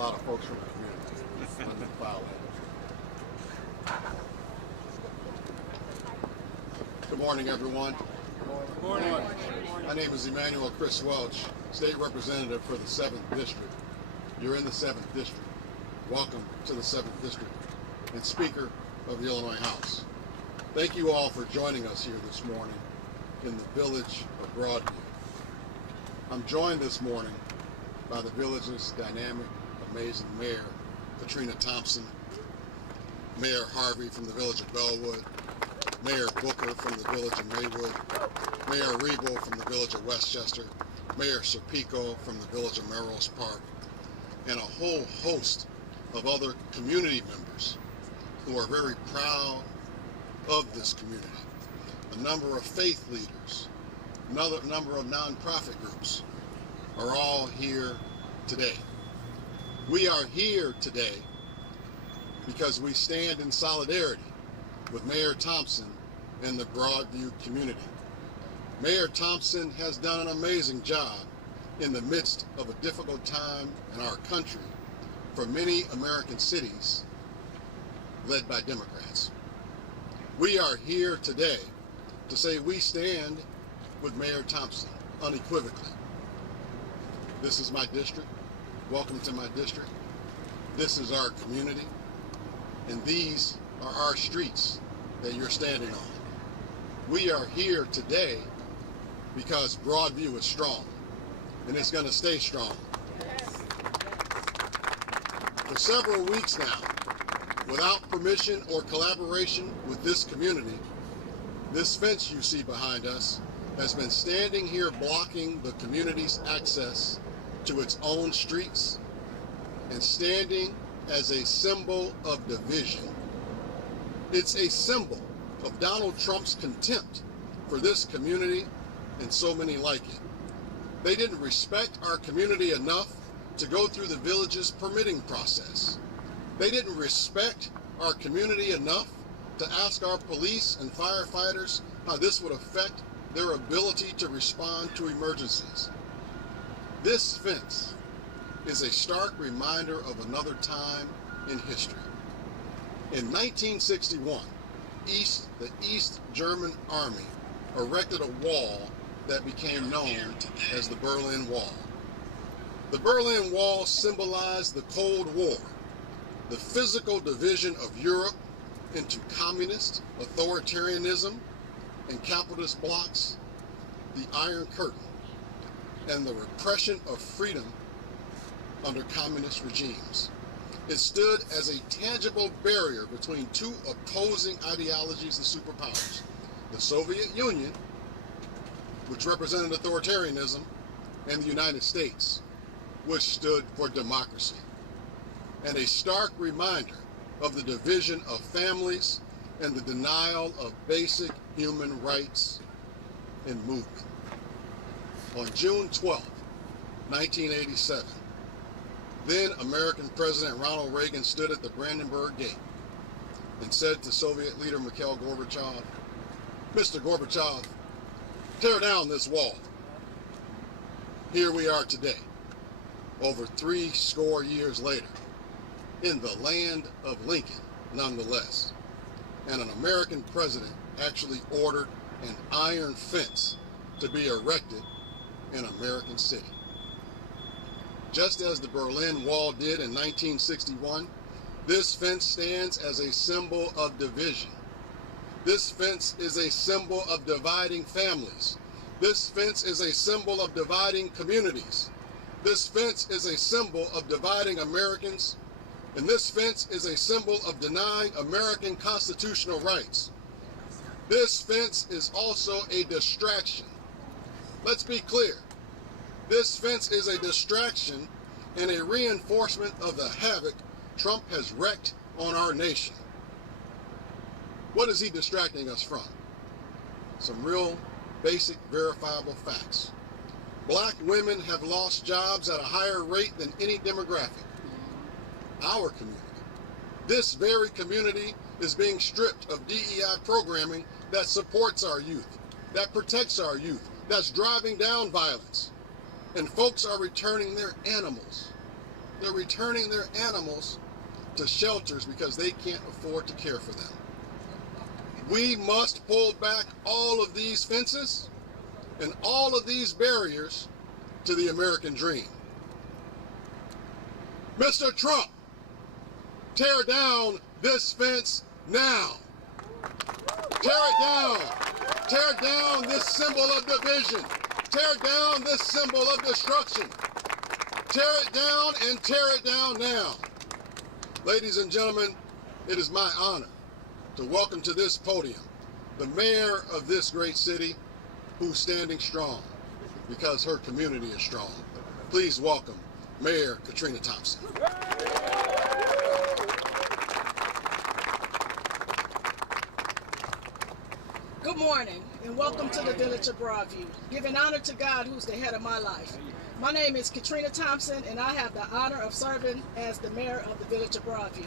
lot of folks from the community on the file. Good morning, everyone. Good morning. My name is Emmanuel Chris Welch, State Representative for the 7th District. You're in the 7th District. Welcome to the 7th District and Speaker of the Illinois House. Thank you all for joining us here this morning in the village of Broadview. I'm joined this morning by the village's dynamic, amazing Mayor, Katrina Thompson, Mayor Harvey from the village of Bellwood, Mayor Booker from the village of Maywood, Mayor Rebo from the village of Westchester, Mayor Serpico from the village of Melrose Park, and a whole host of other community members who are very proud of this community. A number of faith leaders, another number of nonprofit groups are all here today. We are here today because we stand in solidarity with Mayor Thompson and the Broadview community. Mayor Thompson has done an amazing job in the midst of a difficult time in our country for many American cities led by Democrats. We are here today to say we stand with Mayor Thompson unequivocally. This is my district. Welcome to my district. This is our community. And these are our streets that you're standing on. We are here today because Broadview is strong, and it's going to stay strong. For several weeks now, without permission or collaboration with this community, this fence you see behind us has been standing here blocking the community's access to its own streets and standing as a symbol of division. It's a symbol of Donald Trump's contempt for this community and so many like it. They didn't respect our community enough to go through the village's permitting process. They didn't respect our community enough to ask our police and firefighters how this would affect their ability to respond to emergencies. This fence is a stark reminder of another time in history. In 1961, the East German Army erected a wall that became known as the Berlin Wall. The Berlin Wall symbolized the Cold War, the physical division of Europe into communist, authoritarianism, and capitalist blocs, the Iron Curtain, and the repression of freedom under communist regimes. It stood as a tangible barrier between two opposing ideologies and superpowers, the Soviet Union, which represented authoritarianism, and the United States, which stood for democracy, and a stark reminder of the division of families and the denial of basic human rights and movement. On June 12, 1987, then American President Ronald Reagan stood at the Brandenburg Gate and said to Soviet leader Mikhail Gorbachev, "Mr. Gorbachev, tear down this wall." Here we are today, over 60 years later, in the land of Lincoln, nonetheless. And an American president actually ordered an iron fence to be erected in American city. Just as the Berlin Wall did in 1961, this fence stands as a symbol of division. This fence is a symbol of dividing families. This fence is a symbol of dividing communities. This fence is a symbol of dividing Americans. And this fence is a symbol of denying American constitutional rights. This fence is also a distraction. Let's be clear. This fence is a distraction and a reinforcement of the havoc Trump has wreaked on our nation. What is he distracting us from? Some real basic verifiable facts. Black women have lost jobs at a higher rate than any demographic. Our community, this very community, is being stripped of DEI programming that supports our youth, that protects our youth, that's driving down violence. And folks are returning their animals they're returning their animals to shelters because they can't afford to care for them. We must pull back all of these fences and all of these barriers to the American dream. Mr. Trump, tear down this fence now. Tear it down. Tear down this symbol of division. Tear down this symbol of destruction. Tear it down and tear it down now. Ladies and gentlemen, it is my honor to welcome to this podium the mayor of this great city who's standing strong because her community is strong. Please welcome Mayor Katrina Thompson. Good morning and welcome to the village of Broadview. Giving honor to God who's the head of my life. My name is Katrina Thompson and I have the honor of serving as the mayor of the village of Broadview.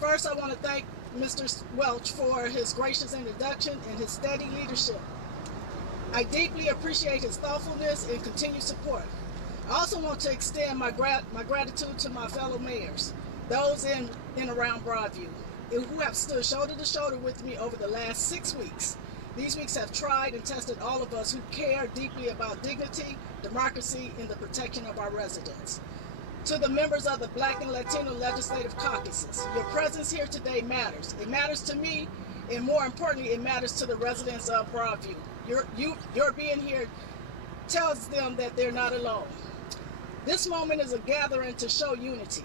First, I want to thank Mr. Welch for his gracious introduction and his steady leadership. I deeply appreciate his thoughtfulness and continued support. I also want to extend my gratitude to my fellow mayors, those in and around Broadview, who have stood shoulder to shoulder with me over the last 6 weeks. These weeks have tried and tested all of us who care deeply about dignity, democracy, and the protection of our residents. To the members of the Black and Latino legislative caucuses, your presence here today matters. It matters to me, and more importantly, it matters to the residents of Broadview. Your being here tells them that they're not alone. This moment is a gathering to show unity,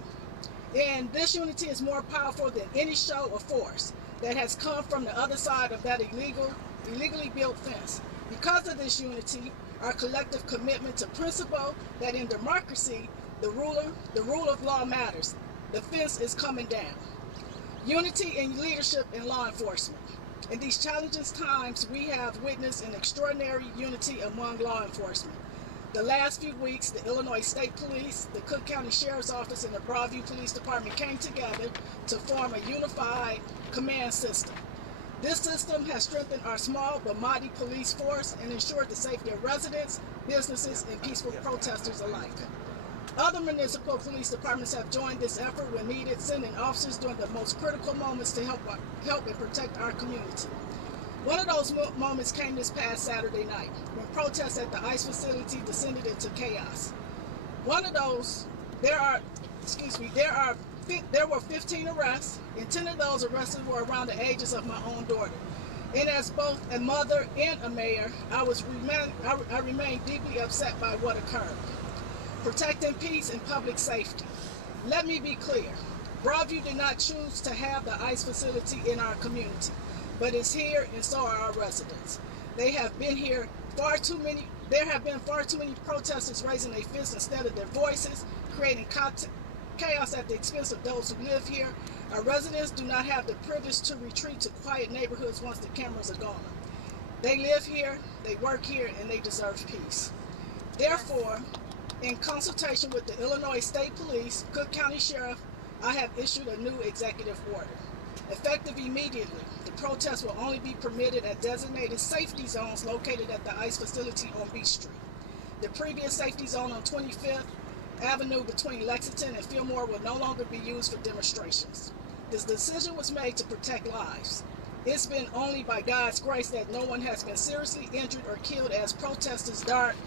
and this unity is more powerful than any show of force that has come from the other side of that illegally built fence. Because of this unity, our collective commitment to principle that in democracy, the rule of law matters. The fence is coming down. Unity and leadership in law enforcement. In these challenging times, we have witnessed an extraordinary unity among law enforcement. The last few weeks, the Illinois State Police, the Cook County Sheriff's Office, and the Broadview Police Department came together to form a unified command system. This system has strengthened our small but mighty police force and ensured the safety of residents, businesses, and peaceful protesters alike. Other municipal police departments have joined this effort when needed, sending officers during the most critical moments to help and protect our community. One of those moments came this past Saturday night, when protests at the ICE facility descended into chaos. There were 15 arrests, and 10 of those arrested were around the ages of my own daughter. And as both a mother and a mayor, I remain deeply upset by what occurred. Protecting peace and public safety. Let me be clear. Broadview did not choose to have the ICE facility in our community, but it's here and so are our residents. There have been far too many protesters raising their fists instead of their voices, creating chaos at the expense of those who live here. Our residents do not have the privilege to retreat to quiet neighborhoods once the cameras are gone. They live here, they work here, and they deserve peace. Therefore, in consultation with the Illinois State Police, Cook County Sheriff, I have issued a new executive order. Effective immediately, the protests will only be permitted at designated safety zones located at the ICE facility on Beach Street. The previous safety zone on 25th Avenue between Lexington and Fillmore will no longer be used for demonstrations. This decision was made to protect lives. It's been only by God's grace that no one has been seriously injured or killed as protesters dart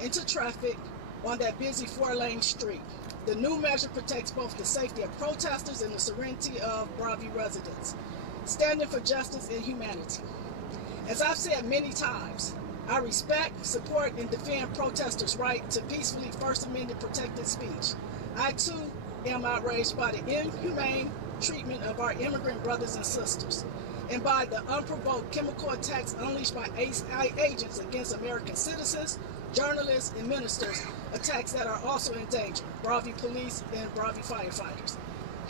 into traffic on that busy 4-lane street. The new measure protects both the safety of protesters and the serenity of Broadview residents, standing for justice and humanity. As I've said many times, I respect, support, and defend protesters' right to peacefully First Amendment protected speech. I too am outraged by the inhumane treatment of our immigrant brothers and sisters, and by the unprovoked chemical attacks unleashed by ICE agents against American citizens, journalists, and ministers, attacks that are also in danger, Broadview police and Broadview firefighters.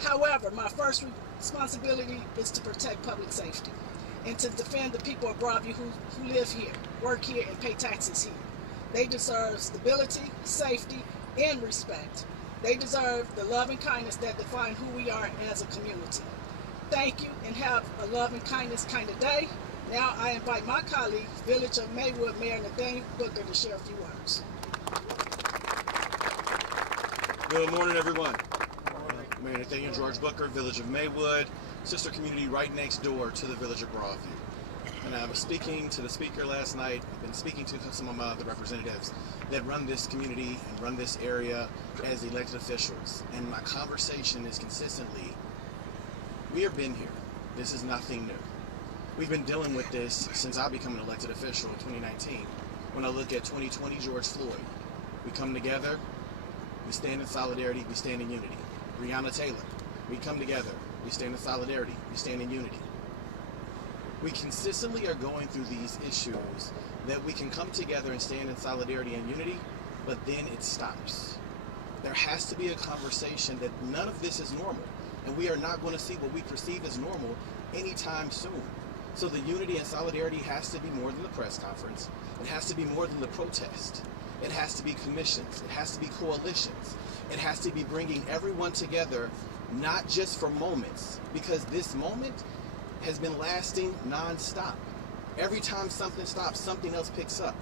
However, my first responsibility is to protect public safety and to defend the people of Broadview who live here, work here, and pay taxes here. They deserve stability, safety, and respect. They deserve the love and kindness that define who we are as a community. Thank you, and have a love and kindness kind of day. Now I invite my colleague, Village of Maywood Mayor Nathaniel Booker, to share a few words. Good morning, everyone. Mayor Nathaniel George Booker, Village of Maywood, sister community right next door to the Village of Broadview. And I was speaking to the speaker last night. I've been speaking to some of my other representatives that run this community and run this area as elected officials. And my conversation is consistently, we have been here. This is nothing new. We've been dealing with this since I became an elected official in 2019. When I look at 2020 George Floyd, we come together, we stand in solidarity, we stand in unity. Breonna Taylor, we come together, we stand in solidarity, we stand in unity. We consistently are going through these issues that we can come together and stand in solidarity and unity, but then it stops. There has to be a conversation that none of this is normal, and we are not going to see what we perceive as normal anytime soon. So the unity and solidarity has to be more than the press conference. It has to be more than the protest. It has to be commissions. It has to be coalitions. It has to be bringing everyone together, not just for moments, because this moment has been lasting non-stop. Every time something stops, something else picks up.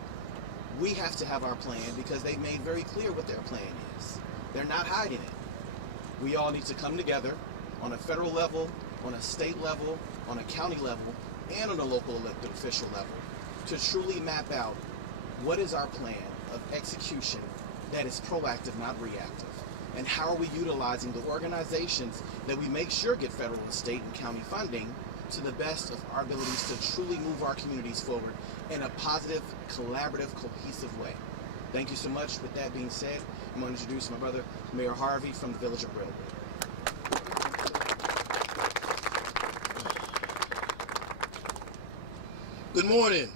We have to have our plan because they've made very clear what their plan is. They're not hiding it. We all need to come together on a federal level, on a state level, on a county level, and on a local elected official level to truly map out what is our plan of execution that is proactive, not reactive. And how are we utilizing the organizations that we make sure get federal, state, and county funding to the best of our abilities to truly move our communities forward in a positive, collaborative, cohesive way. Thank you so much. With that being said, I'm going to introduce my brother, Mayor Harvey from the Village of Broadview. Good morning.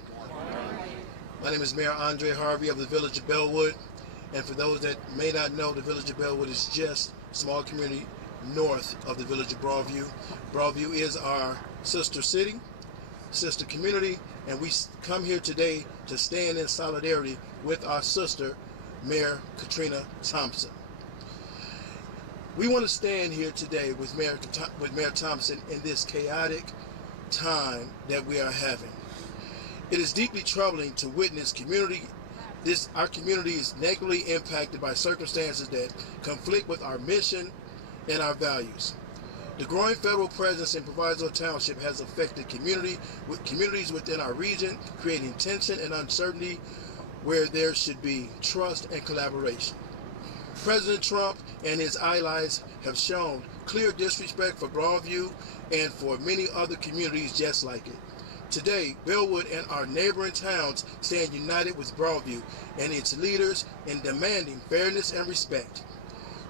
My name is Mayor Andre Harvey of the Village of Bellwood. And for those that may not know, the Village of Bellwood is just a small community north of the Village of Broadview. Broadview is our sister city, sister community, and we come here today to stand in solidarity with our sister, Mayor Katrina Thompson. We want to stand here today with Mayor Thompson in this chaotic time that we are having. It is deeply troubling to witness our community is negatively impacted by circumstances that conflict with our mission and our values. The growing federal presence in Proviso Township has affected communities within our region, creating tension and uncertainty where there should be trust and collaboration. President Trump and his allies have shown clear disrespect for Broadview and for many other communities just like it. Today, Bellwood and our neighboring towns stand united with Broadview and its leaders in demanding fairness and respect.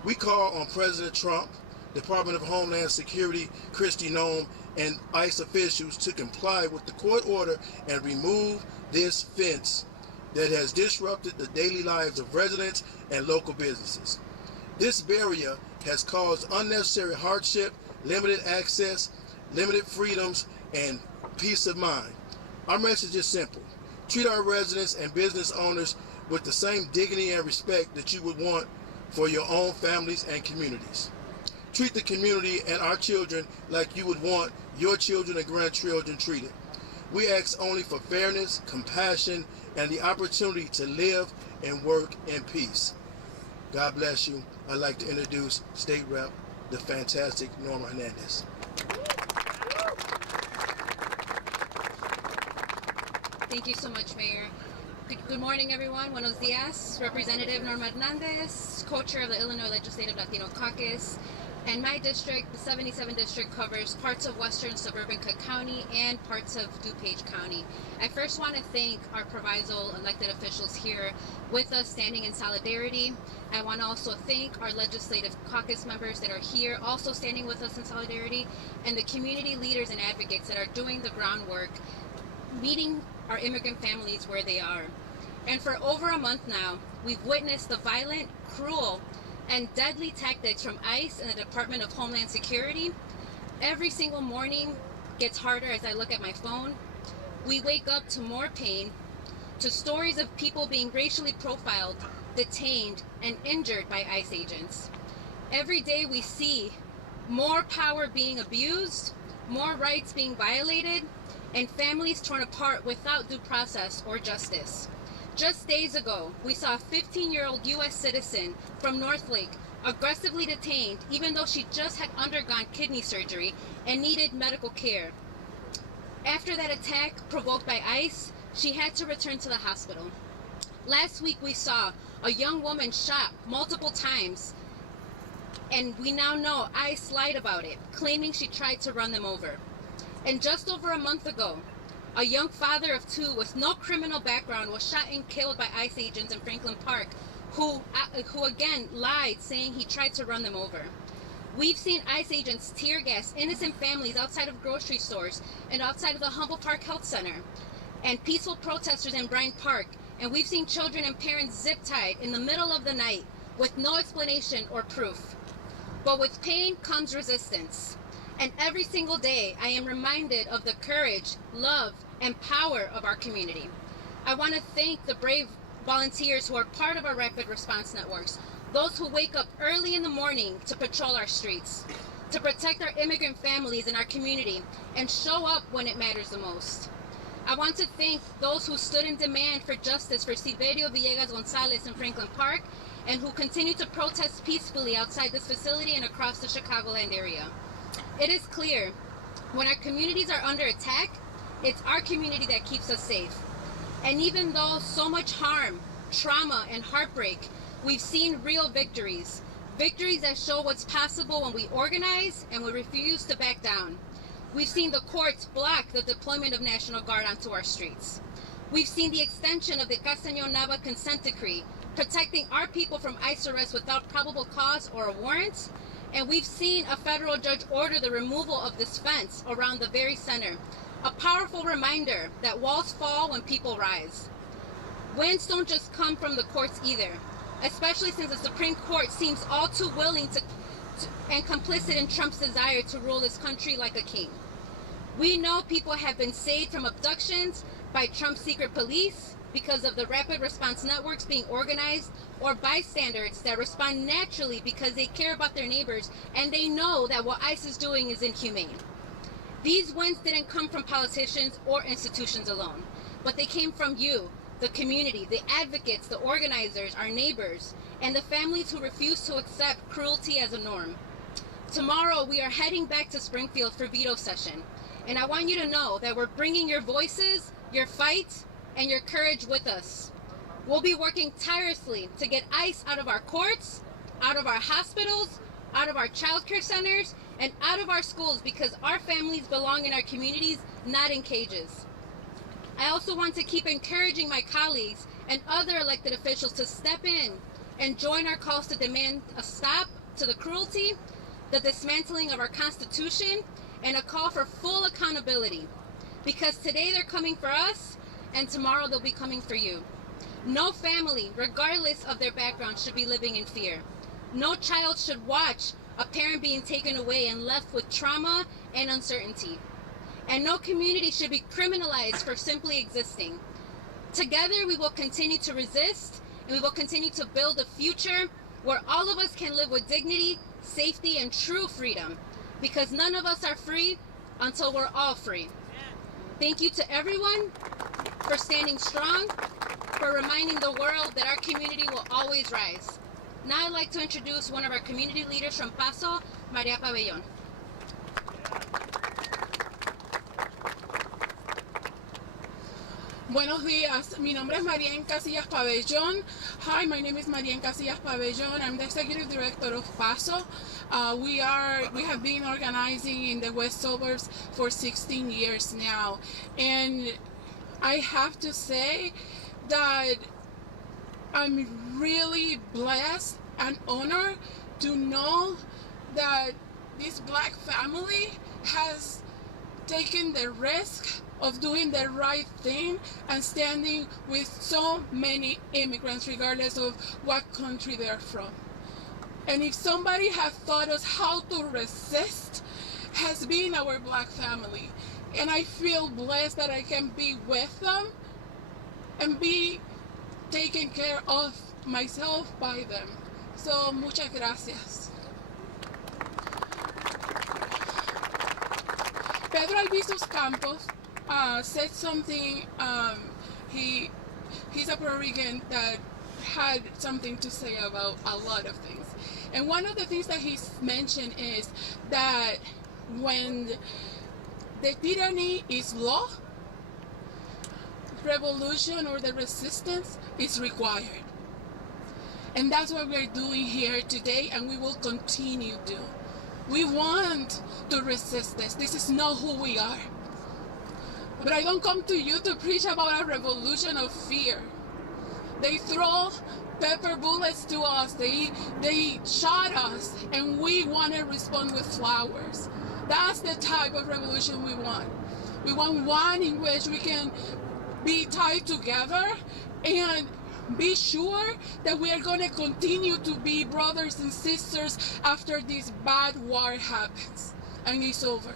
We call on President Trump, Department of Homeland Security, Kristi Noem, and ICE officials to comply with the court order and remove this fence that has disrupted the daily lives of residents and local businesses. This barrier has caused unnecessary hardship, limited access, limited freedoms, and peace of mind. Our message is simple. Treat our residents and business owners with the same dignity and respect that you would want for your own families and communities. Treat the community and our children like you would want your children and grandchildren treated. We ask only for fairness, compassion, and the opportunity to live and work in peace. God bless you. I'd like to introduce State Rep, the fantastic Norma Hernandez. Thank you so much, Mayor. Good morning, everyone. Buenos dias. Representative Norma Hernandez, co-chair of the Illinois Legislative Latino Caucus. And my district, the 77 district, covers parts of western suburban Cook County and parts of DuPage County. I first want to thank our Proviso elected officials here with us standing in solidarity. I want to also thank our legislative caucus members that are here also standing with us in solidarity, and the community leaders and advocates that are doing the groundwork, meeting our immigrant families where they are. And for over a month now, we've witnessed the violent, cruel, and deadly tactics from ICE and the Department of Homeland Security. Every single morning gets harder as I look at my phone. We wake up to more pain, to stories of people being racially profiled, detained, and injured by ICE agents. Every day we see more power being abused, more rights being violated, and families torn apart without due process or justice. Just days ago, we saw a 15-year-old U.S. citizen from Northlake aggressively detained even though she just had undergone kidney surgery and needed medical care. After that attack provoked by ICE, she had to return to the hospital. Last week we saw a young woman shot multiple times, and we now know ICE lied about it, claiming she tried to run them over. And just over a month ago, a young father of 2 with no criminal background was shot and killed by ICE agents in Franklin Park, who again lied, saying he tried to run them over. We've seen ICE agents tear gas innocent families outside of grocery stores and outside of the Humboldt Park Health Center, and peaceful protesters in Bryant Park, and we've seen children and parents zip-tied in the middle of the night with no explanation or proof. But with pain comes resistance. And every single day, I am reminded of the courage, love, and power of our community. I want to thank the brave volunteers who are part of our rapid response networks, those who wake up early in the morning to patrol our streets, to protect our immigrant families and our community, and show up when it matters the most. I want to thank those who stood in demand for justice for Siverio Villegas Gonzalez in Franklin Park, and who continue to protest peacefully outside this facility and across the Chicagoland area. It is clear, when our communities are under attack, it's our community that keeps us safe. And even though so much harm, trauma, and heartbreak, we've seen real victories. Victories that show what's possible when we organize and we refuse to back down. We've seen the courts block the deployment of National Guard onto our streets. We've seen the extension of the Castañón Nava consent decree, protecting our people from ICE arrest without probable cause or a warrant. And we've seen a federal judge order the removal of this fence around the very center. A powerful reminder that walls fall when people rise. Wins don't just come from the courts either, especially since the Supreme Court seems all too willing to and complicit in Trump's desire to rule this country like a king. We know people have been saved from abductions by Trump's secret police because of the rapid response networks being organized, or bystanders that respond naturally because they care about their neighbors and they know that what ICE is doing is inhumane. These wins didn't come from politicians or institutions alone, but they came from you, the community, the advocates, the organizers, our neighbors, and the families who refuse to accept cruelty as a norm. Tomorrow, we are heading back to Springfield for veto session, and I want you to know that we're bringing your voices, your fight, and your courage with us. We'll be working tirelessly to get ICE out of our courts, out of our hospitals, out of our child care centers, and out of our schools, because our families belong in our communities, not in cages. I also want to keep encouraging my colleagues and other elected officials to step in and join our calls to demand a stop to the cruelty, the dismantling of our Constitution, and a call for full accountability. Because today they're coming for us, and tomorrow they'll be coming for you. No family, regardless of their background, should be living in fear. No child should watch a parent being taken away and left with trauma and uncertainty. And no community should be criminalized for simply existing. Together, we will continue to resist, and we will continue to build a future where all of us can live with dignity, safety, and true freedom. Because none of us are free until we're all free. Thank you to everyone for standing strong, for reminding the world that our community will always rise. Now I'd like to introduce one of our community leaders from Paso, María Pabellón. Buenos días, mi nombre es María Casillas Pabellón. Hi, my name is María Casillas Pabellón. I'm the executive director of Paso. We have been organizing in the west suburbs for 16 years now, and I have to say that I'm really blessed and honored to know that this black family has taken the risk of doing the right thing and standing with so many immigrants, regardless of what country they're from. And if somebody has taught us how to resist, has been our black family. And I feel blessed that I can be with them and be taken care of myself by them. So, muchas gracias. Pedro Albizus Campos said something. He's a Puerto Rican that had something to say about a lot of things. And one of the things that he's mentioned is that when the tyranny is law, revolution or the resistance is required. And that's what we're doing here today, and we will continue to. We want to resist this. This is not who we are. But I don't come to you to preach about a revolution of fear. They throw pepper bullets to us. They shot us, and we want to respond with flowers. That's the type of revolution we want. We want one in which we can be tied together and be sure that we are going to continue to be brothers and sisters after this bad war happens and it's over.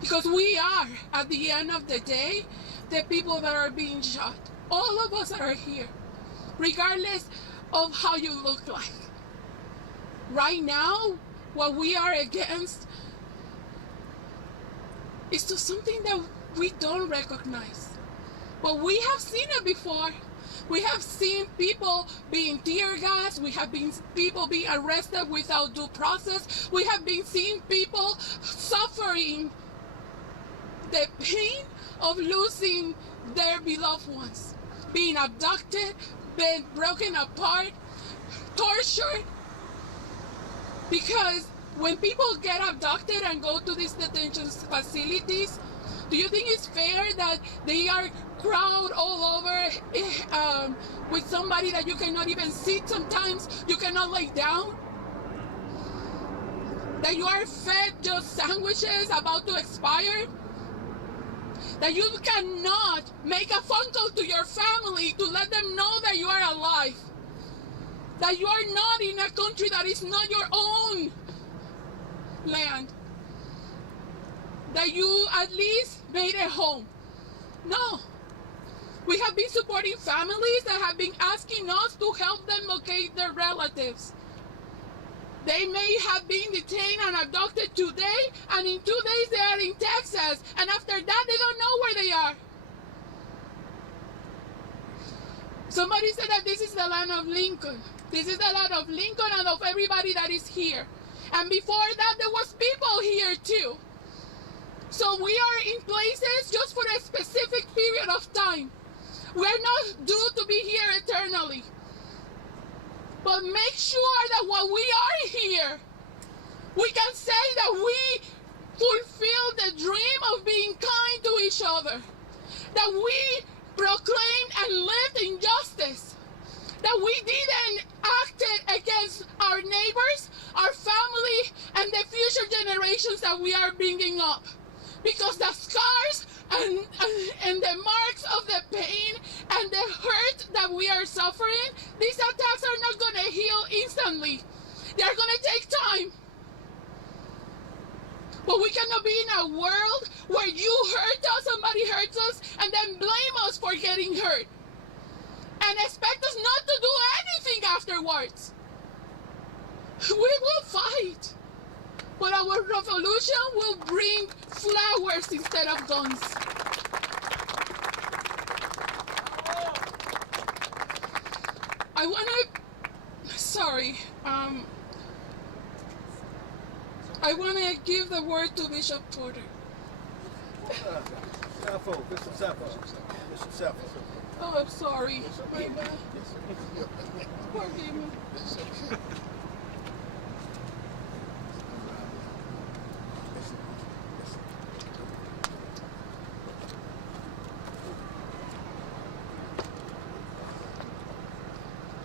Because we are, at the end of the day, the people that are being shot. All of us that are here, regardless of how you look like. Right now, what we are against is to something that we don't recognize. But we have seen it before. We have seen people being tear gassed. We have been people being arrested without due process. We have been seeing people suffering the pain of losing their beloved ones, being abducted, being broken apart, tortured. Because when people get abducted and go to these detention facilities, do you think it's fair that they are crowded all over with somebody that you cannot even sit sometimes? You cannot lay down? That you are fed just sandwiches about to expire? That you cannot make a phone call to your family to let them know that you are alive? That you are not in a country that is not your own land? That you at least made a home? No. We have been supporting families that have been asking us to help them locate their relatives. They may have been detained and abducted today, and in 2 days they are in Texas, and after that they don't know where they are. Somebody said that this is the land of Lincoln. This is the land of Lincoln and of everybody that is here. And before that there was people here too. So we are in places just for a specific period of time. We're not due to be here eternally. But make sure that while we are here, we can say that we fulfilled the dream of being kind to each other. That we proclaimed and lived in justice. That we didn't act against our neighbors, our family, and the future generations that we are bringing up. Because the scars and the marks of the pain and the hurt that we are suffering, these attacks are not going to heal instantly. They are going to take time. But we cannot be in a world where you hurt us, somebody hurts us, and then blame us for getting hurt. And expect us not to do anything afterwards. We will fight. But our revolution will bring flowers instead of guns. I want to give the word to Bishop Porter. Bishop Sappho. Oh, I'm sorry. My bad. Forgive me.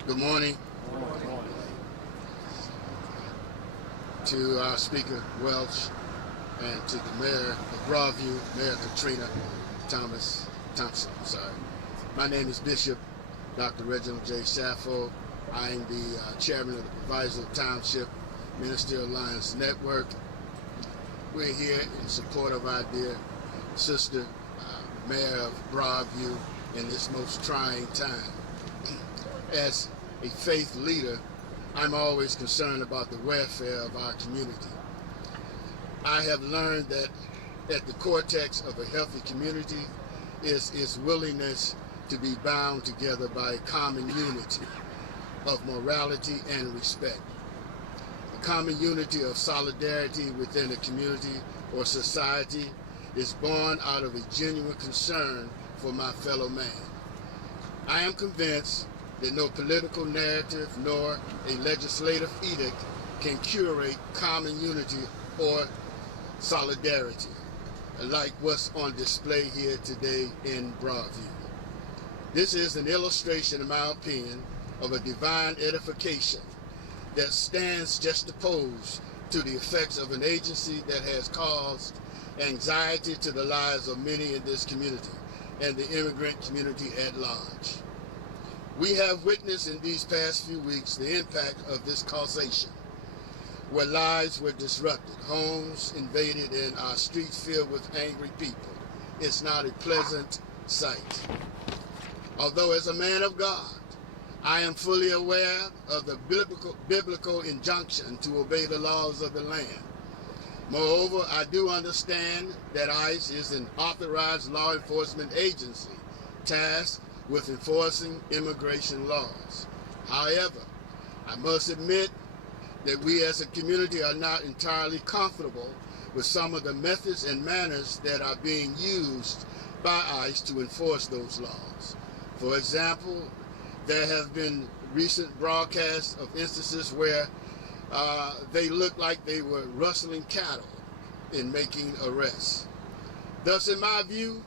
Good morning to our Speaker Welch and to the Mayor of Broadview, Mayor Katrina Thompson. My name is Bishop Dr. Reginald J. Sappho. I am the chairman of the Proviso Township Ministerial Alliance Network. We're here in support of our dear sister, Mayor of Broadview, in this most trying time. As a faith leader, I'm always concerned about the welfare of our community. I have learned that at the cortex of a healthy community is its willingness to be bound together by a common unity of morality and respect. common unity of solidarity within a community or society is born out of a genuine concern for my fellow man. I am convinced that no political narrative nor a legislative edict can curate common unity or solidarity, like what's on display here today in Broadview. This is an illustration, in my opinion, of a divine edification that stands juxtaposed to the effects of an agency that has caused anxiety to the lives of many in this community and the immigrant community at large. We have witnessed in these past few weeks the impact of this causation, where lives were disrupted, homes invaded, and our streets filled with angry people. It's not a pleasant sight. Although as a man of God, I am fully aware of the biblical injunction to obey the laws of the land. Moreover, I do understand that ICE is an authorized law enforcement agency tasked with enforcing immigration laws. However, I must admit that we as a community are not entirely comfortable with some of the methods and manners that are being used by ICE to enforce those laws. For example, there have been recent broadcasts of instances where they looked like they were rustling cattle in making arrests. Thus, in my view,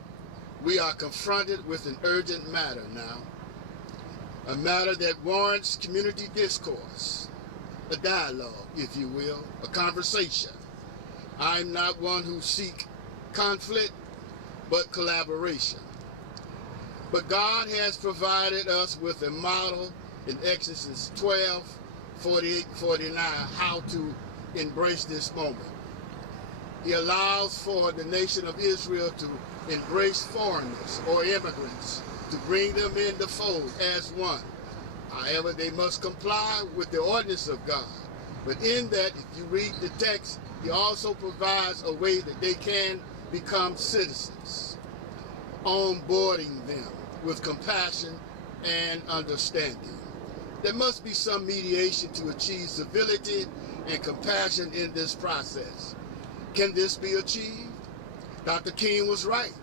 we are confronted with an urgent matter now, a matter that warrants community discourse, a dialogue, if you will, a conversation. I'm not one who seeks conflict, but collaboration. But God has provided us with a model in Exodus 12, 48, 49, how to embrace this moment. He allows for the nation of Israel to embrace foreigners or immigrants, to bring them in the fold as one. However, they must comply with the ordinance of God. But in that, if you read the text, he also provides a way that they can become citizens, onboarding them with compassion and understanding. There must be some mediation to achieve civility and compassion in this process. Can this be achieved? Dr. King was right.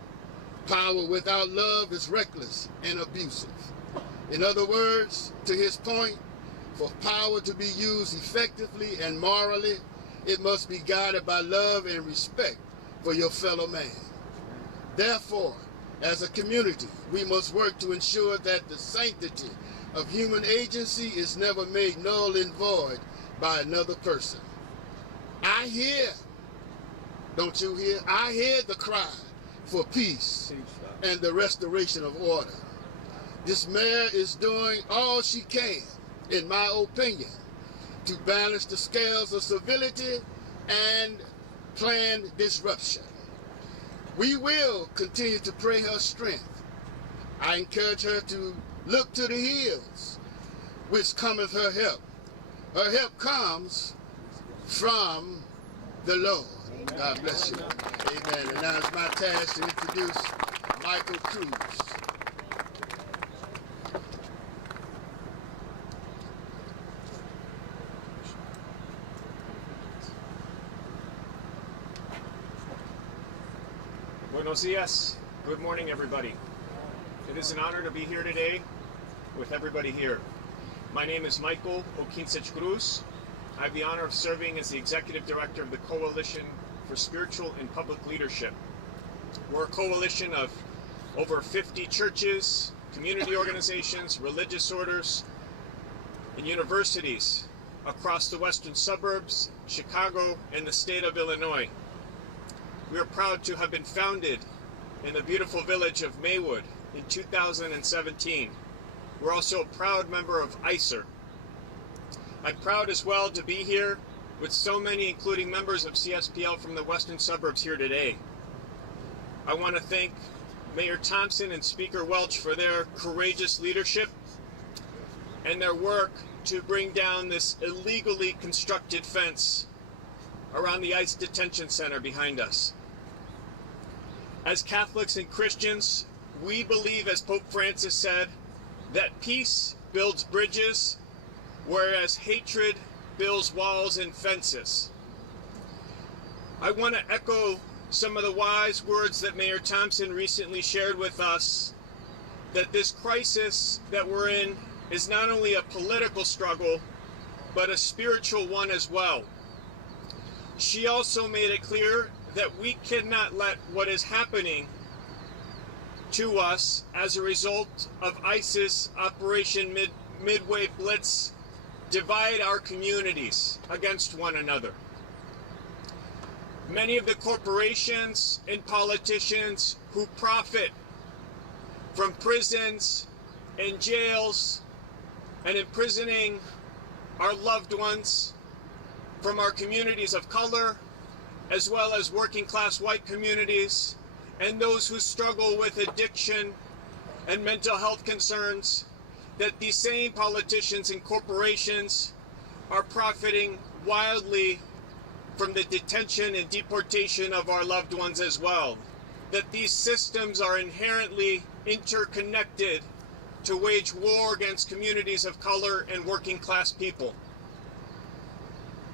Power without love is reckless and abusive. In other words, to his point, for power to be used effectively and morally, it must be guided by love and respect for your fellow man. Therefore, as a community, we must work to ensure that the sanctity of human agency is never made null and void by another person. I hear, don't you hear? I hear the cry for peace and the restoration of order. This mayor is doing all she can, in my opinion, to balance the scales of civility and planned disruption. We will continue to pray her strength. I encourage her to look to the hills, which cometh her help. Her help comes from the Lord. God bless you. Amen. And now it's my task to introduce Michael Cruz. Buenos dias. Good morning, everybody. It is an honor to be here today with everybody here. My name is Michael Oquinsech Cruz. I have the honor of serving as the Executive Director of the Coalition for Spiritual and Public Leadership. We're a coalition of over 50 churches, community organizations, religious orders, and universities across the western suburbs, Chicago, and the state of Illinois. We are proud to have been founded in the beautiful village of Maywood in 2017. We're also a proud member of ICER. I'm proud as well to be here with so many, including members of CSPL from the western suburbs here today. I want to thank Mayor Thompson and Speaker Welch for their courageous leadership and their work to bring down this illegally constructed fence around the ICE detention center behind us. As Catholics and Christians, we believe, as Pope Francis said, that peace builds bridges, whereas hatred builds walls and fences. I want to echo some of the wise words that Mayor Thompson recently shared with us, that this crisis that we're in is not only a political struggle, but a spiritual one as well. She also made it clear that we cannot let what is happening to us as a result of ISIS Operation Midway Blitz divide our communities against one another. Many of the corporations and politicians who profit from prisons and jails and imprisoning our loved ones from our communities of color, as well as working class white communities, and those who struggle with addiction and mental health concerns, that these same politicians and corporations are profiting wildly from the detention and deportation of our loved ones as well. That these systems are inherently interconnected to wage war against communities of color and working class people.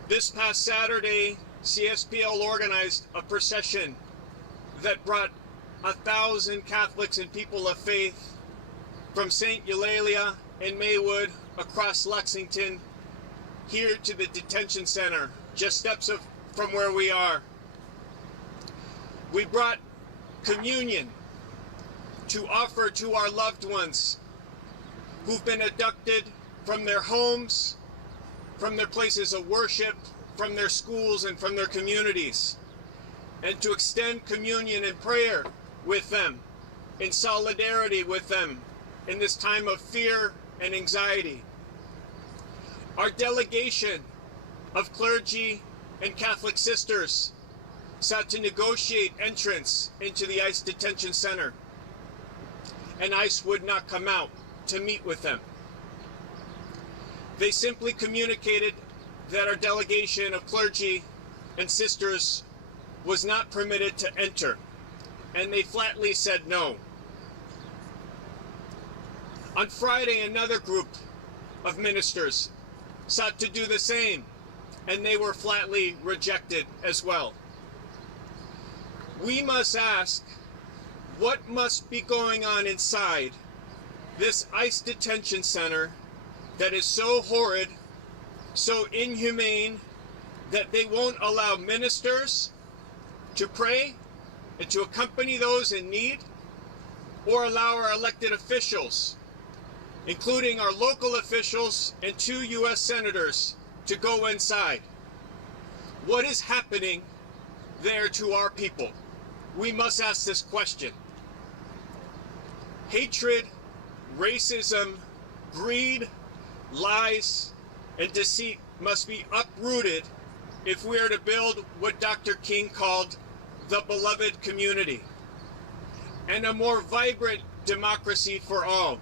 This past Saturday, CSPL organized a procession that brought 1,000 Catholics and people of faith from St. Eulalia and Maywood across Lexington here to the detention center, just steps from where we are. We brought communion to offer to our loved ones who've been abducted from their homes, from their places of worship, from their schools, and from their communities, and to extend communion and prayer with them, in solidarity with them in this time of fear and anxiety. Our delegation of clergy and Catholic sisters sought to negotiate entrance into the ICE detention center, and ICE would not come out to meet with them. They simply communicated that our delegation of clergy and sisters was not permitted to enter, and they flatly said no. On Friday, another group of ministers sought to do the same, and they were flatly rejected as well. We must ask, what must be going on inside this ICE detention center that is so horrid, so inhumane, that they won't allow ministers to pray and to accompany those in need, or allow our elected officials, including our local officials and 2 U.S. senators, to go inside. What is happening there to our people? We must ask this question. Hatred, racism, greed, lies, and deceit must be uprooted if we are to build what Dr. King called the beloved community, and a more vibrant democracy for all.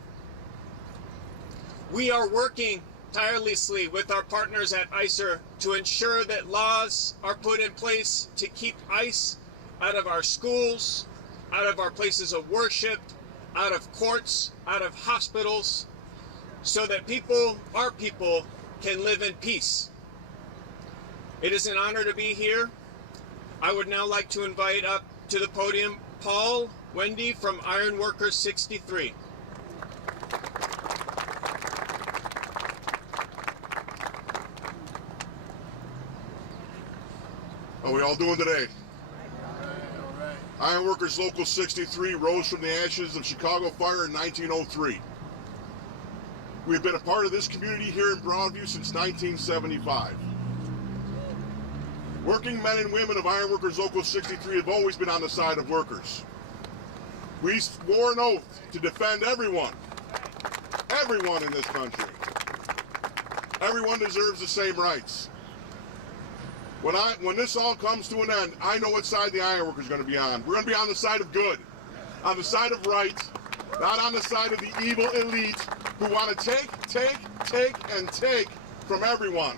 We are working tirelessly with our partners at ICER to ensure that laws are put in place to keep ICE out of our schools, out of our places of worship, out of courts, out of hospitals, so that people, our people, can live in peace. It is an honor to be here. I would now like to invite up to the podium Paul Wendy from Iron Workers 63. How are we all doing today? Iron Workers Local 63 rose from the ashes of Chicago fire in 1903. We've been a part of this community here in Broadview since 1975. Working men and women of Iron Workers Local 63 have always been on the side of workers. We swore an oath to defend everyone in this country. Everyone deserves the same rights. When this all comes to an end, I know what side the Iron Workers are going to be on. We're going to be on the side of good, on the side of right, not on the side of the evil elite who want to take from everyone.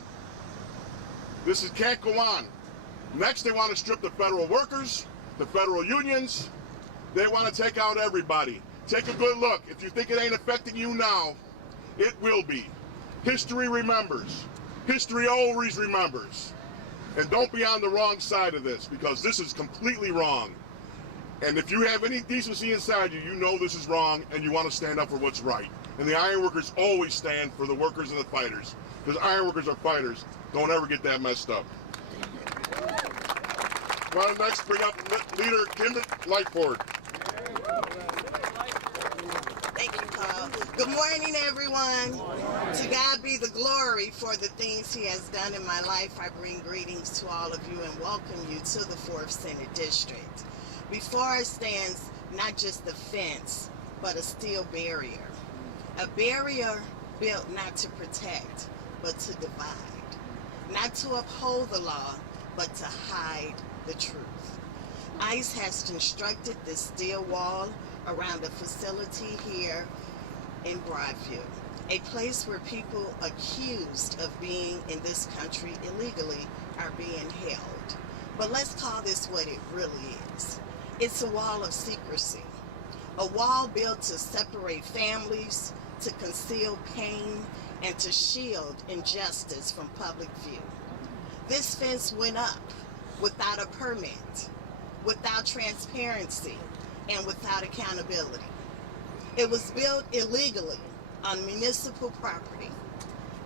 This can't go on. Next, they want to strip the federal workers, the federal unions. They want to take out everybody. Take a good look. If you think it ain't affecting you now, it will be. History remembers. History always remembers. And don't be on the wrong side of this, because this is completely wrong. And if you have any decency inside you, you know this is wrong and you want to stand up for what's right. And the ironworkers always stand for the workers and the fighters, because ironworkers are fighters. Don't ever get that messed up. I want to next bring up Leader Kim Lightford. Thank you, Paul. Good morning, everyone. To God be the glory for the things he has done in my life. I bring greetings to all of you and welcome you to the 4th Senate District. Before us stands not just a fence, but a steel barrier. A barrier built not to protect, but to divide. Not to uphold the law, but to hide the truth. ICE has constructed this steel wall around a facility here in Broadview, a place where people accused of being in this country illegally are being held. But let's call this what it really is. It's a wall of secrecy, a wall built to separate families, to conceal pain, and to shield injustice from public view. This fence went up without a permit, without transparency, and without accountability. It was built illegally on municipal property,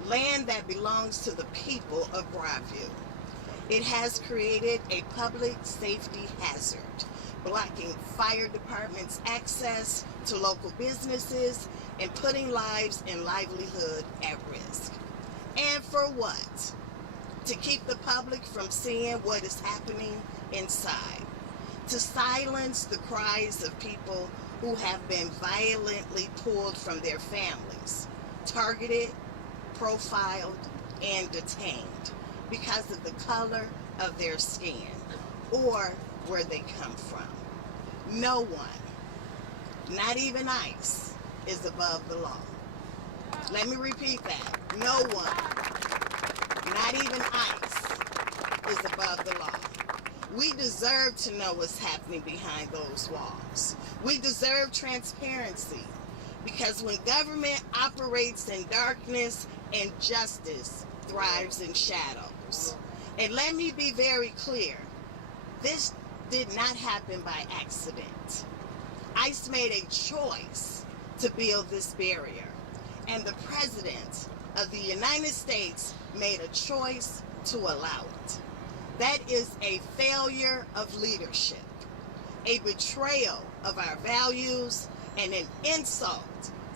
land that belongs to the people of Broadview. It has created a public safety hazard, blocking fire departments' access to local businesses and putting lives and livelihood at risk. And for what? To keep the public from seeing what is happening inside. To silence the cries of people who have been violently pulled from their families, targeted, profiled, and detained because of the color of their skin or where they come from. No one, not even ICE, is above the law. Let me repeat that. No one, not even ICE, is above the law. We deserve to know what's happening behind those walls. We deserve transparency, because when government operates in darkness, injustice thrives in shadows. And let me be very clear, this did not happen by accident. ICE made a choice to build this barrier, and the President of the United States made a choice to allow it. That is a failure of leadership, a betrayal of our values, and an insult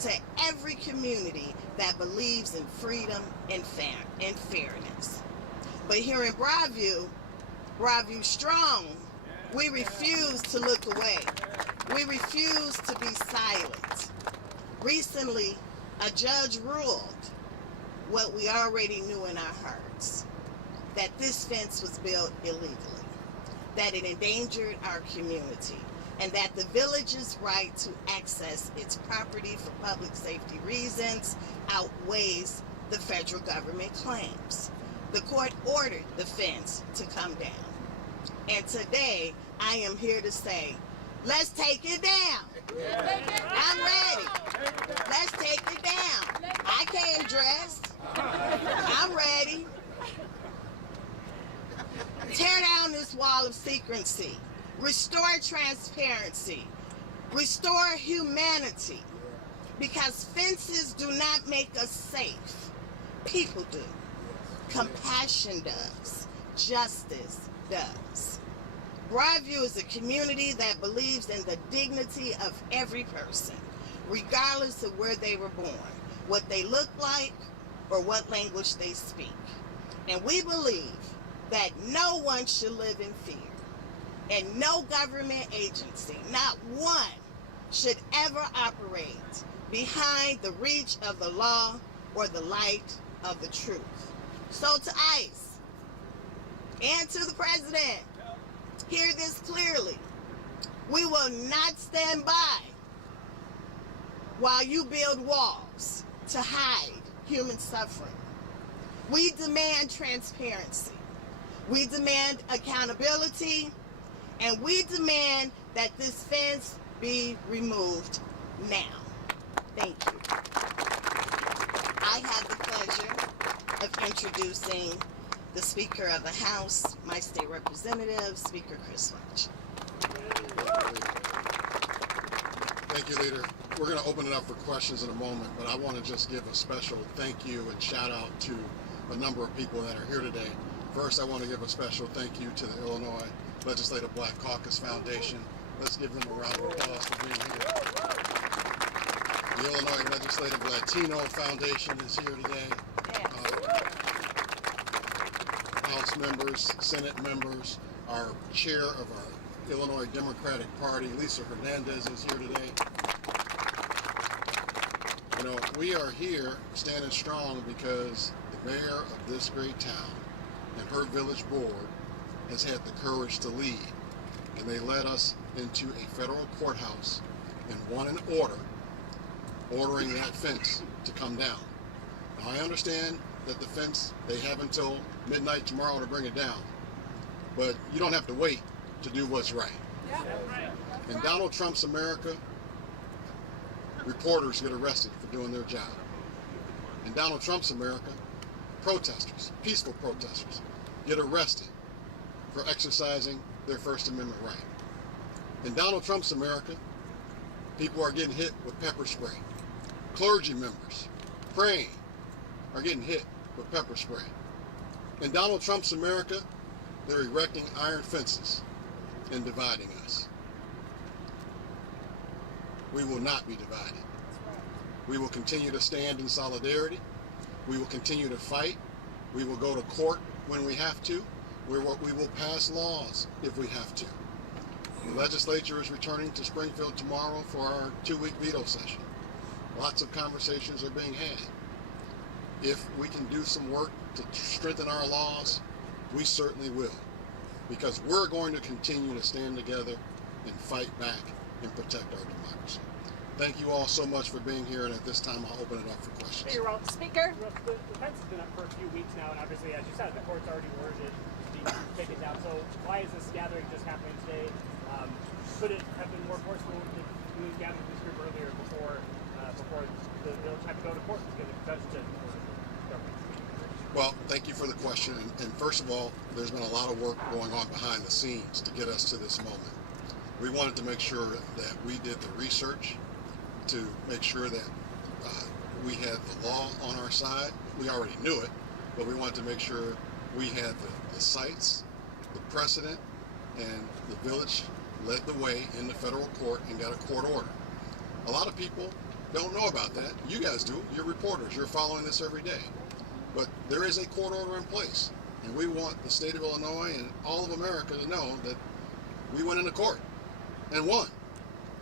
to every community that believes in freedom and fairness. But here in Broadview strong, we refuse to look away. We refuse to be silent. Recently, a judge ruled what we already knew in our hearts, that this fence was built illegally, that it endangered our community, and that the village's right to access its property for public safety reasons outweighs the federal government claims. The court ordered the fence to come down. And today, I am here to say, let's take it down. I'm ready. Let's take it down. I came dressed. I'm ready. Tear down this wall of secrecy. Restore transparency. Restore humanity. Because fences do not make us safe. People do. Compassion does. Justice does. Broadview is a community that believes in the dignity of every person, regardless of where they were born, what they look like, or what language they speak. And we believe that no one should live in fear, and no government agency, not one, should ever operate behind the reach of the law or the light of the truth. So to ICE and to the President, hear this clearly. We will not stand by while you build walls to hide human suffering. We demand transparency. We demand accountability, and we demand that this fence be removed now. Thank you. I have the pleasure of introducing the Speaker of the House, my state representative, Speaker Chris Welch. Thank you, Leader. We're going to open it up for questions in a moment, but I want to just give a special thank you and shout out to a number of people that are here today. First, I want to give a special thank you to the Illinois Legislative Black Caucus Foundation. Let's give them a round of applause for being here. The Illinois Legislative Latino Foundation is here today. House members, Senate members, our chair of our Illinois Democratic Party, Lisa Hernandez, is here today. You know, we are here standing strong because the mayor of this great town and her village board has had the courage to lead, and they led us into a federal courthouse and won an order ordering that fence to come down. Now, I understand that the fence, they have until midnight tomorrow to bring it down, but you don't have to wait to do what's right. In Donald Trump's America, reporters get arrested for doing their job. In Donald Trump's America, protesters, peaceful protesters, get arrested for exercising their First Amendment right. In Donald Trump's America, people are getting hit with pepper spray. Clergy members praying are getting hit with pepper spray. In Donald Trump's America, they're erecting iron fences and dividing us. We will not be divided. We will continue to stand in solidarity. We will continue to fight. We will go to court when we have to. We will pass laws if we have to. The legislature is returning to Springfield tomorrow for our 2-week veto session. Lots of conversations are being had. If we can do some work to strengthen our laws, we certainly will, because we're going to continue to stand together and fight back and protect our democracy. Thank you all so much for being here, and at this time I'll open it up for questions. Hey, Ron. Speaker. The fence has been up for a few weeks now, and obviously, as you said, the court's already ordered it to be taken down. So why is this gathering just happening today? Could it have been more forceful if we gathered this group earlier before the village had to go to court to get a judge to order the government? Well, thank you for the question. And first of all, there's been a lot of work going on behind the scenes to get us to this moment. We wanted to make sure that we did the research to make sure that we had the law on our side. We already knew it, but we wanted to make sure we had the sites, the precedent, and the village led the way in the federal court and got a court order. A lot of people don't know about that. You guys do. You're reporters. You're following this every day. But there is a court order in place, and we want the state of Illinois and all of America to know that we went into court and won,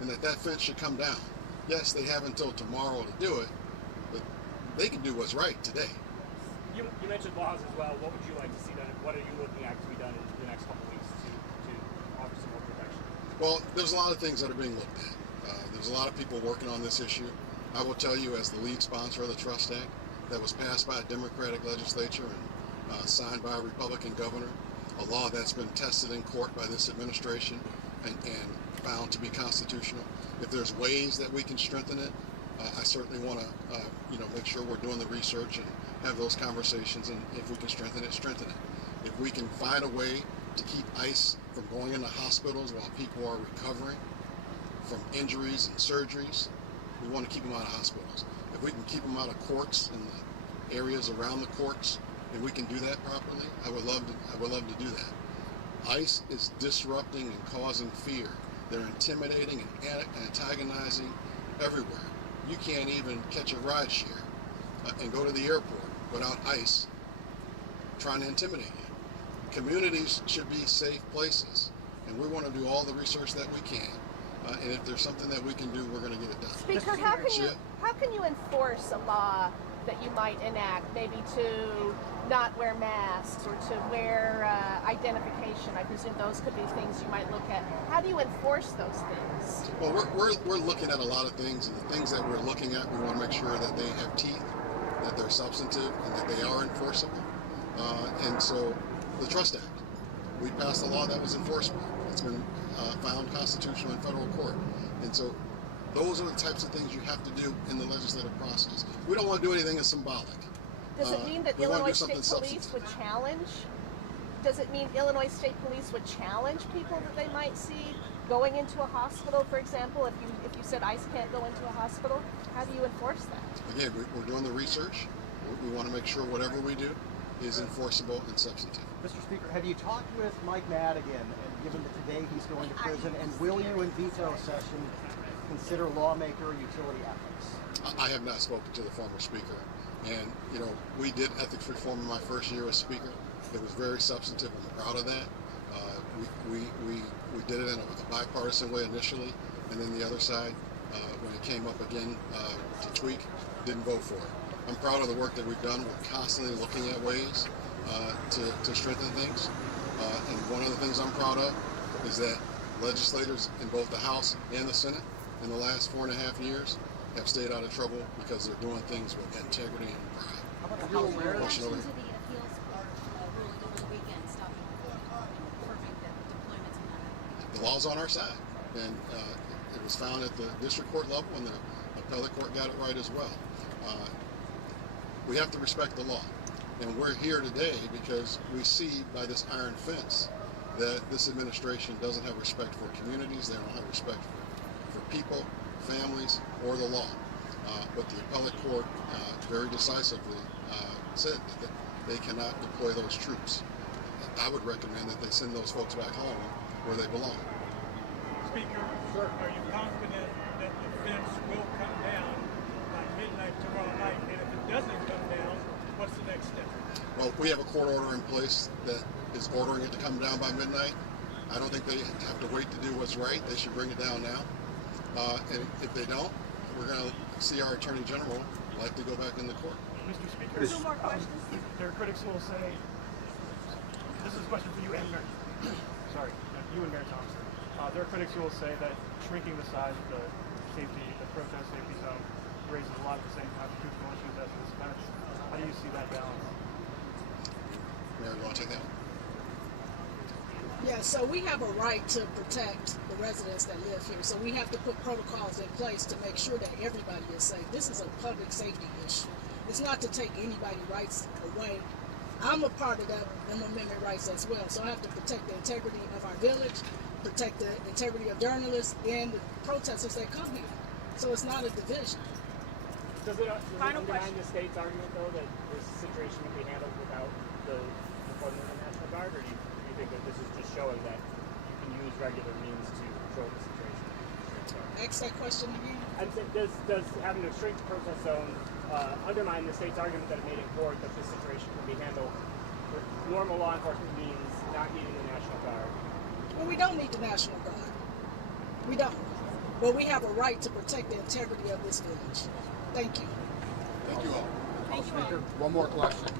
and that fence should come down. Yes, they have until tomorrow to do it, but they can do what's right today. You mentioned laws as well. What would you like to see done? What are you looking at to be done in the next couple of weeks to offer some more protection? Well, there's a lot of things that are being looked at. There's a lot of people working on this issue. I will tell you, as the lead sponsor of the Trust Act that was passed by a Democratic legislature and signed by a Republican governor, a law that's been tested in court by this administration and found to be constitutional. If there's ways that we can strengthen it, I certainly want to make sure we're doing the research and have those conversations, and if we can strengthen it, strengthen it. If we can find a way to keep ICE from going into hospitals while people are recovering from injuries and surgeries, we want to keep them out of hospitals. If we can keep them out of courts and the areas around the courts, and we can do that properly, I would love to do that. ICE is disrupting and causing fear. They're intimidating and antagonizing everywhere. You can't even catch a ride share and go to the airport without ICE trying to intimidate you. Communities should be safe places, and we want to do all the research that we can. And if there's something that we can do, we're going to get it done. Speaker, how can you enforce a law that you might enact, maybe to not wear masks or to wear identification? I presume those could be things you might look at. How do you enforce those things? Well, we're looking at a lot of things, and the things that we're looking at, we want to make sure that they have teeth, that they're substantive, and that they are enforceable. And so, the Trust Act, we passed a law that was enforceable. It's been found constitutional in federal court. And so, those are the types of things you have to do in the legislative process. We don't want to do anything that's symbolic. Does it mean that we wanna Illinois do something State Police would challenge? Does it mean Illinois State Police would challenge people that they might see going into a hospital, for example? If you said ICE can't go into a hospital, how do you enforce that? Again, we're doing the research. We want to make sure whatever we do is enforceable and substantive. Mr. Speaker, have you talked with Mike Madigan, and given that today he's going to prison, and will you in veto session consider lawmaker utility ethics? I have not spoken to the former speaker, and you know, we did ethics reform in my first year as speaker. It was very substantive. I'm proud of that. We did it in a bipartisan way initially, and then the other side, when it came up again to tweak, didn't vote for it. I'm proud of the work that we've done. We're constantly looking at ways to strengthen things. And one of the things I'm proud of is that legislators in both the House and the Senate in the last 4.5 years have stayed out of trouble because they're doing things with integrity and pride. How about the House? Motion over here. The law's on our side, and it was found at the district court level, and the appellate court got it right as well. We have to respect the law, and we're here today because we see by this iron fence that this administration doesn't have respect for communities. They don't have respect for people, families, or the law. But the appellate court very decisively said that they cannot deploy those troops. I would recommend that they send those folks back home where they belong. Speaker, are you confident that the fence will come down by midnight tomorrow night? And if it doesn't come down, what's the next step? Well, we have a court order in place that is ordering it to come down by midnight. I don't think they have to wait to do what's right. They should bring it down now. And if they don't, we're going to see our Attorney General likely go back in the court. Mr. Speaker, Two more questions. There are critics who will say, this is a question for you and Mayor, sorry, you and Mayor Thompson. There are critics who will say that shrinking the size of the protest safety zone raises a lot of the same constitutional issues as this fence. How do you see that balance? Mayor, you want to take that one? Yeah, so we have a right to protect the residents that live here. So we have to put protocols in place to make sure that everybody is safe. This is a public safety issue. It's not to take anybody's rights away. I'm a part of that Amendment rights as well. So I have to protect the integrity of our village, protect the integrity of journalists and the protesters that come here. So it's not a division. Does it undermine the state's argument, though, that this situation can be handled without the deployment of the National Guard, or do you think that this is just showing that you can use regular means to control the situation? Ask that question again. And does having to shrink the protest zone undermine the state's argument that it made in court that this situation can be handled with normal law enforcement means, not needing the National Guard? Well, we don't need the National Guard. We don't. But we have a right to protect the integrity of this village. Thank you. Thank you all. Thank you all. One more question.